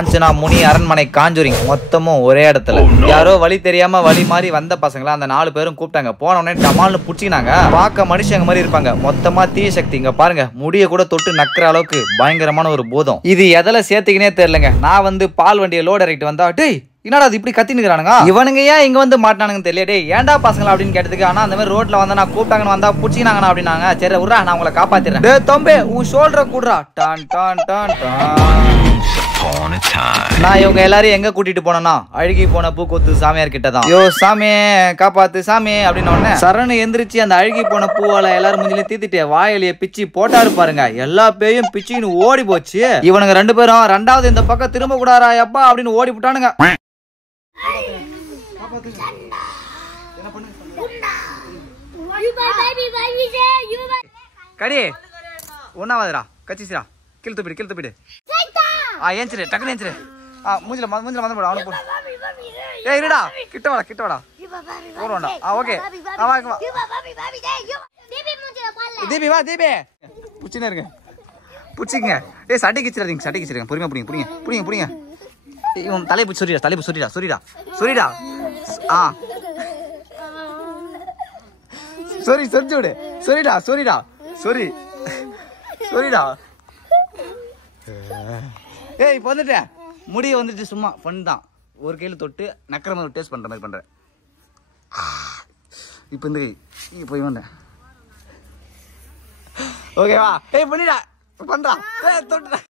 காஞ்சனா முனி அரண்மனை காஞ்சூரிங் மொத்தமும் ஒரே இடத்துல. யாரோ வழி தெரியாம வழி மாதிரி வந்த பசங்களா அந்த 4 பேரும் கூப்பிட்டாங்க. போன உடனே டமால்னு புடிச்சினாங்க. பார்க்க மனுஷங்க மாதிரி இருப்பாங்க, மொத்தமா தீய சக்தி. இங்க பாருங்க, முடிய கூட தொட்டு நக்குற அளவுக்கு பயங்கரமான ஒரு பூதம். இது எதில் சேர்த்துக்கினே தெரியலங்க. நான் வந்து பால் வண்டியை லோட் இறக்கிட்டு வந்தா, டேய் என்னடா அது இப்படி கத்தினுக்குறானுங்க, இவனுங்க ஏன் இங்க வந்து மாட்டானுங்கன்னு தெரியல. டேய் ஏன்டா பசங்களா அப்படின்னு கேட்டதுக்கு, ஆனா அந்த மாதிரி ரோட்ல வந்தா நான் கூப்பிட்டாங்கன்னு வந்தா புடிச்சினாங்கண்ணா அப்படின்னாங்க. சரி உர்ரா, நான் உங்களை காப்பாத்திடுறேன். டேய் தம்பி, உன் ஷோல்டரை கூடுறா. டான் டான் டான் டான். நான் இவங்க எல்லாரையும் எங்க கூட்டிட்டு போனேன்னா, அழுகி போன பூக்கொத்து சாமியார் கிட்டதான். யோ சாமியே காப்பாத்து சாமி அப்படின்னு உடனே சரணு எந்திரிச்சு அந்த அழுகி போன பூவால எல்லாரும் முஞ்சில தீத்திட்டு வாயிலைய பிச்சு போட்டாரு பாருங்க. எல்லா பேயும் பிச்சுன்னு ஓடி போச்சு. இவனுங்க 2 பேரும் 2வது இந்த பக்கம் திரும்ப கூடாரா எப்பா அப்படின்னு ஓடி விட்டானுங்க. கடி ஒன்னாவதுடா கச்சிசிரா, கீழ் துப்பிடு ஏஞ்சிரு டக்குனு ஏஞ்சிரு. மூஞ்சில வந்து போட அவனுக்கு. ஏய் இருடா, கிட்ட வாடா போறோம்டா. ஓகே தீபி வா தீபி, புடிச்சுனே இருங்க புடிச்சிங்க. ஏய் சட்டை கிச்சிருங்க பொறுமையா புடிங்க. இவன் தலையை பிடிச்சி சொல்லிடா. சொரி விடு. சொல்லிடா. ஏய் இப்போ வந்துட்டேன், முடிய வந்துட்டு சும்மா ஃபன் தான். ஒரு கையில் தொட்டு நக்கிற மாதிரி டேஸ்ட் பண்ற மாதிரி பண்றேன். இப்போ இந்த கை போய் வந்தேன். ஓகேவா? ஏய் பண்ணிடா பண்றா தொட்டுடா.